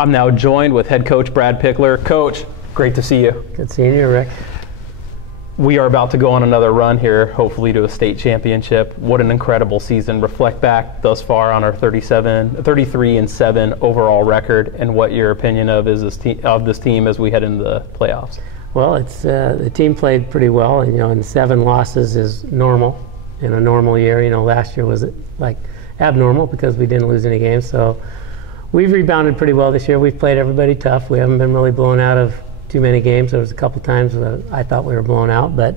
I'm now joined with head coach Brad Pickler. Coach, great to see you. Good seeing you, Rick. We are about to go on another run here, hopefully to a state championship. What an incredible season. Reflect back thus far on our 33-7 overall record, and what your opinion of this team as we head into the playoffs. Well, it's the team played pretty well, and 7 losses is normal in a normal year. Last year was like abnormal because we didn't lose any games. So we've rebounded pretty well this year. We've played everybody tough. We haven't been really blown out of too many games. There was a couple times that I thought we were blown out, but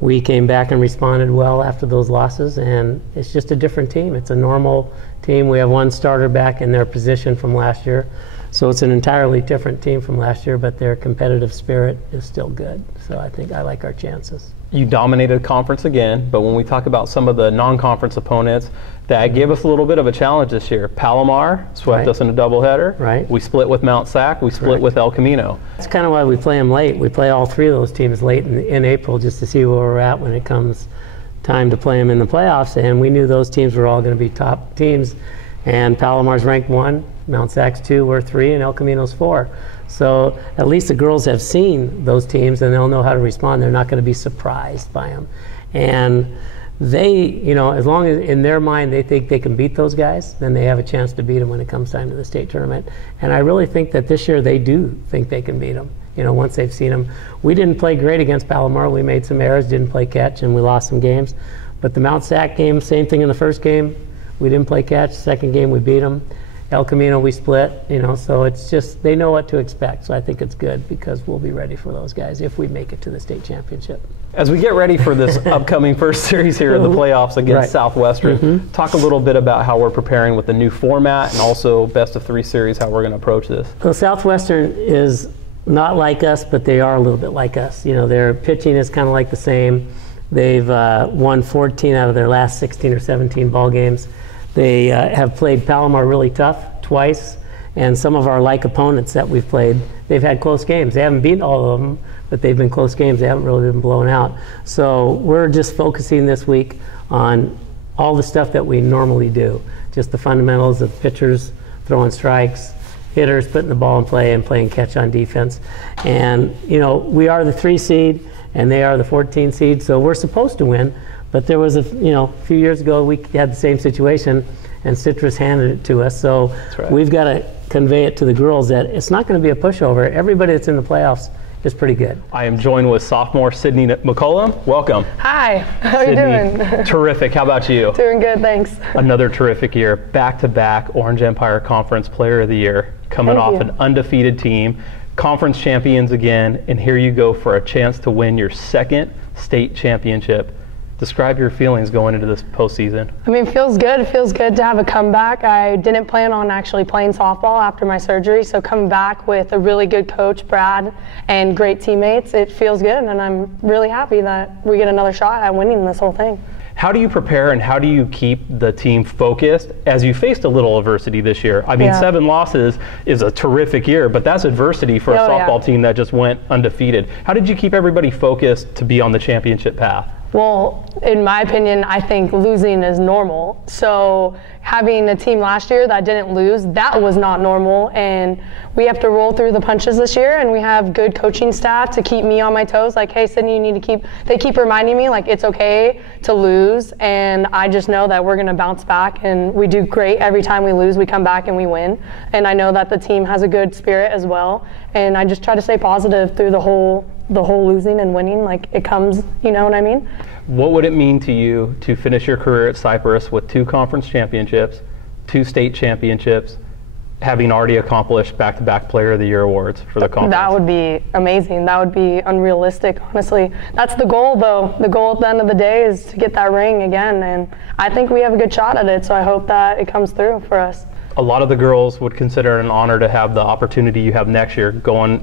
we came back and responded well after those losses, and it's just a different team. It's a normal team. We have one starter back in their position from last year, so it's an entirely different team from last year, but their competitive spirit is still good. So I think I like our chances. You dominated conference again, but when we talk about some of the non-conference opponents that gave us a little bit of a challenge this year, Palomar swept us in a doubleheader. Right. We split with Mount Sac. We split with El Camino. That's kind of why we play them late. We play all 3 of those teams late in April just to see where we're at when it comes time to play them in the playoffs. And we knew those teams were all going to be top teams. And Palomar's ranked 1, Mount Sac's 2, we're 3, and El Camino's 4. So at least the girls have seen those teams and they'll know how to respond. They're not going to be surprised by them. And they, as long as in their mind they think they can beat those guys, then they have a chance to beat them when it comes time to the state tournament. And I really think that this year they do think they can beat them, once they've seen them. We didn't play great against Palomar. We made some errors, didn't play catch, and we lost some games. But the Mount Sac game, same thing in the first game. We didn't play catch. Second game we beat them. El Camino we split, so it's just, they know what to expect. So I think it's good because we'll be ready for those guys if we make it to the state championship. As we get ready for this upcoming first series here in the playoffs against Southwestern, talk a little bit about how we're preparing with the new format and also best of 3 series, how we're going to approach this. Well, Southwestern is not like us, but they are a little bit like us. Their pitching is kind of like the same. They've won 14 out of their last 16 or 17 ball games. They have played Palomar really tough twice, and some of our like opponents that we've played, they've had close games. They haven't beaten all of them, but they've been close games. They haven't really been blown out. So we're just focusing this week on all the stuff that we normally do, just the fundamentals of pitchers throwing strikes, hitters putting the ball in play and playing catch on defense. And we are the 3 seed and they are the 14 seed, so we're supposed to win. But there was a few years ago we had the same situation and Citrus handed it to us. So we've got to convey it to the girls that it's not going to be a pushover. Everybody that's in the playoffs is pretty good. I am joined with sophomore Sydney McCollum. Welcome. Hi, how are you doing? Terrific. How about you? Doing good, thanks. Another terrific year. Back-to-back Orange Empire Conference Player of the Year, coming off an undefeated team, conference champions again, and here you go for a chance to win your 2nd state championship. Describe your feelings going into this postseason. I mean, it feels good. It feels good to have a comeback. I didn't plan on actually playing softball after my surgery, so coming back with a really good coach, Brad, and great teammates, it feels good, and I'm really happy that we get another shot at winning this whole thing. How do you prepare and how do you keep the team focused as you faced a little adversity this year? I mean, 7 losses is a terrific year, but that's adversity for a softball team that just went undefeated. How did you keep everybody focused to be on the championship path? Well, in my opinion, I think losing is normal. So having a team last year that didn't lose, that was not normal. And we have to roll through the punches this year, and we have good coaching staff to keep me on my toes. Like, hey, Sydney, you need to they keep reminding me, like, it's okay to lose. And I just know that we're going to bounce back, and we do great every time we lose. We come back and we win. And I know that the team has a good spirit as well. And I just try to stay positive through the whole losing and winning, like it comes, you know what I mean? What would it mean to you to finish your career at Cypress with 2 conference championships, 2 state championships, having already accomplished back-to-back Player of the Year awards for the conference? That would be amazing. That would be unrealistic, honestly. That's the goal, though. The goal at the end of the day is to get that ring again, and I think we have a good shot at it, so I hope that it comes through for us. A lot of the girls would consider it an honor to have the opportunity you have next year,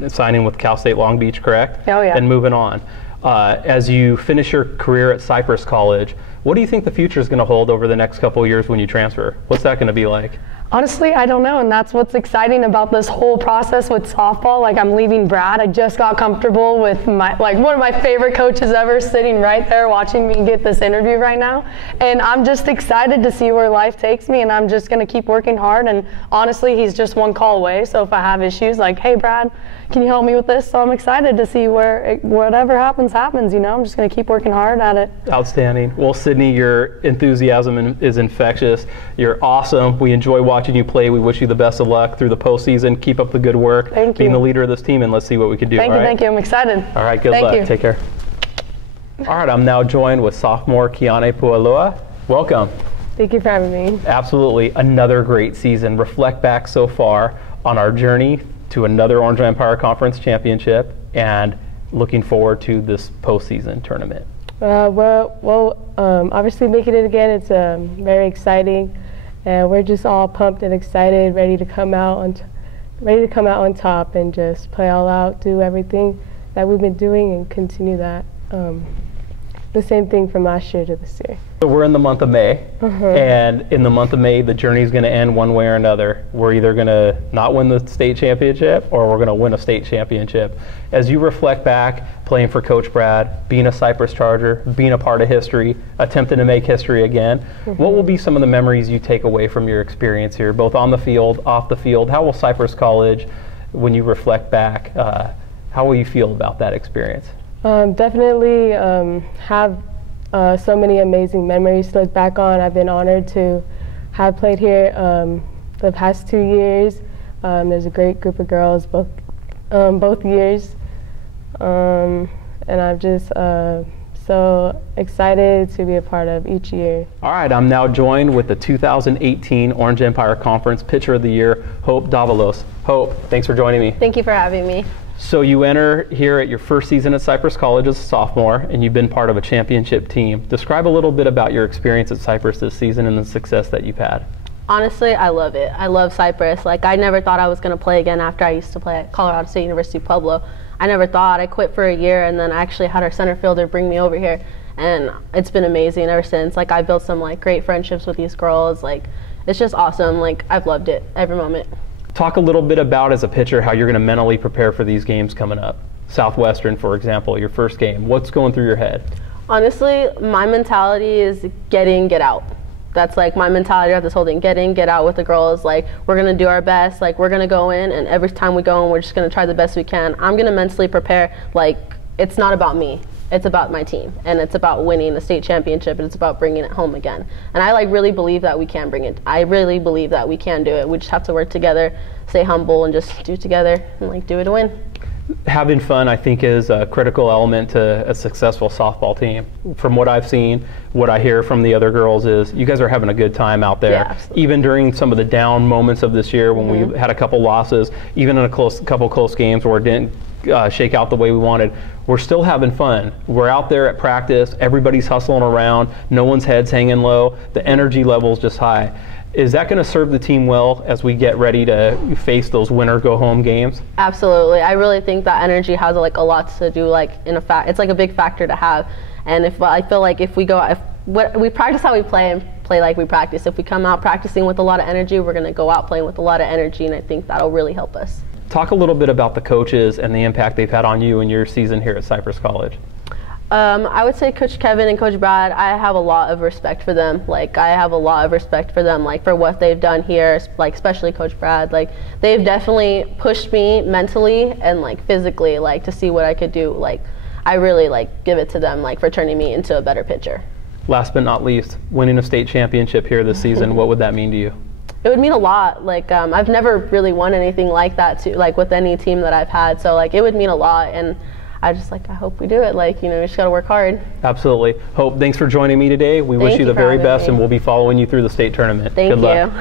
signing with Cal State Long Beach, correct? Oh, yeah. And moving on. As you finish your career at Cypress College, What do you think the future is going to hold over the next couple of years when you transfer? What's that going to be like? Honestly, I don't know, and that's what's exciting about this whole process with softball. Like, I'm leaving Brad. I just got comfortable with one of my favorite coaches ever sitting right there watching me get this interview right now. And I'm just excited to see where life takes me, and I'm just going to keep working hard. And honestly, he's just one call away. So if I have issues, like, hey, Brad, can you help me with this? So I'm excited to see whatever happens, happens. I'm just going to keep working hard at it. Outstanding. Well, Sydney, your enthusiasm is infectious. You're awesome. We enjoy watching you play. We wish you the best of luck through the postseason. Keep up the good work. Thank you. Being the leader of this team, and let's see what we can do. Thank you. I'm excited. All right, good luck. Take care. All right, I'm now joined with sophomore Kiane Pualoa. Welcome. Thank you for having me. Absolutely. Another great season. Reflect back so far on our journey to another Orange Empire Conference Championship and looking forward to this postseason tournament. Obviously making it again, it's very exciting, and we're just all pumped and excited, ready to come out on top and just play all out, do everything that we've been doing, and continue that. The same thing from last year to this year. So we're in the month of May, and in the month of May, the journey is going to end one way or another. We're either going to not win the state championship, or we're going to win a state championship. As you reflect back, playing for Coach Brad, being a Cypress Charger, being a part of history, attempting to make history again, what will be some of the memories you take away from your experience here, both on the field, off the field? How will Cypress College, when you reflect back, how will you feel about that experience? Definitely have so many amazing memories to look back on. I've been honored to have played here the past 2 years. There's a great group of girls both years, and I'm just so excited to be a part of each year. All right, I'm now joined with the 2018 Orange Empire Conference Pitcher of the Year, Hope Davalos. Hope, thanks for joining me. Thank you for having me. So you enter here at your first season at Cypress College as a sophomore, and you've been part of a championship team. Describe a little bit about your experience at Cypress this season and the success that you've had. Honestly, I love it. I love Cypress. I never thought I was going to play again after I used to play at Colorado State University Pueblo. I never thought. I quit for a year, and then I actually had our center fielder bring me over here, and it's been amazing ever since. I built some great friendships with these girls. It's just awesome. I've loved it every moment. Talk a little bit about, as a pitcher, how you're going to mentally prepare for these games coming up. Southwestern, for example, your first game. What's going through your head? Honestly, my mentality is get in, get out. That's my mentality of this whole thing. Get in, get out with the girls. We're going to do our best. We're going to go in, and every time we go in, we're just going to try the best we can. I'm going to mentally prepare. It's not about me. It's about my team, and it's about winning the state championship, and it's about bringing it home again. And I really believe that we can bring it. I really believe that we can do it. We just have to work together, stay humble, and just do it together and do it to win. Having fun, I think, is a critical element to a successful softball team. From what I've seen, what I hear from the other girls is you guys are having a good time out there. Yeah, even during some of the down moments of this year when we had a couple losses, even in a couple close games where it didn't shake out the way we wanted, we're still having fun. We're out there at practice, everybody's hustling around, no one's head's hanging low, the energy level's just high. Is that going to serve the team well as we get ready to face those winner-go-home games? Absolutely. I really think that energy has a lot to do. It's a big factor to have. And I feel if we practice how we play and play like we practice. If we come out practicing with a lot of energy, we're going to go out playing with a lot of energy, and I think that'll really help us. Talk a little bit about the coaches and the impact they've had on you in your season here at Cypress College. I would say Coach Kevin and Coach Brad, I have a lot of respect for them. I have a lot of respect for them, for what they've done here, especially Coach Brad. They've definitely pushed me mentally and physically, to see what I could do. I really give it to them, for turning me into a better pitcher. Last but not least, winning a state championship here this season, what would that mean to you? It would mean a lot. I've never really won anything like that with any team that I've had. So it would mean a lot, and I just I hope we do it. We just got to work hard. Absolutely. Hope, thanks for joining me today. We wish you the very best, and we'll be following you through the state tournament. Thank you.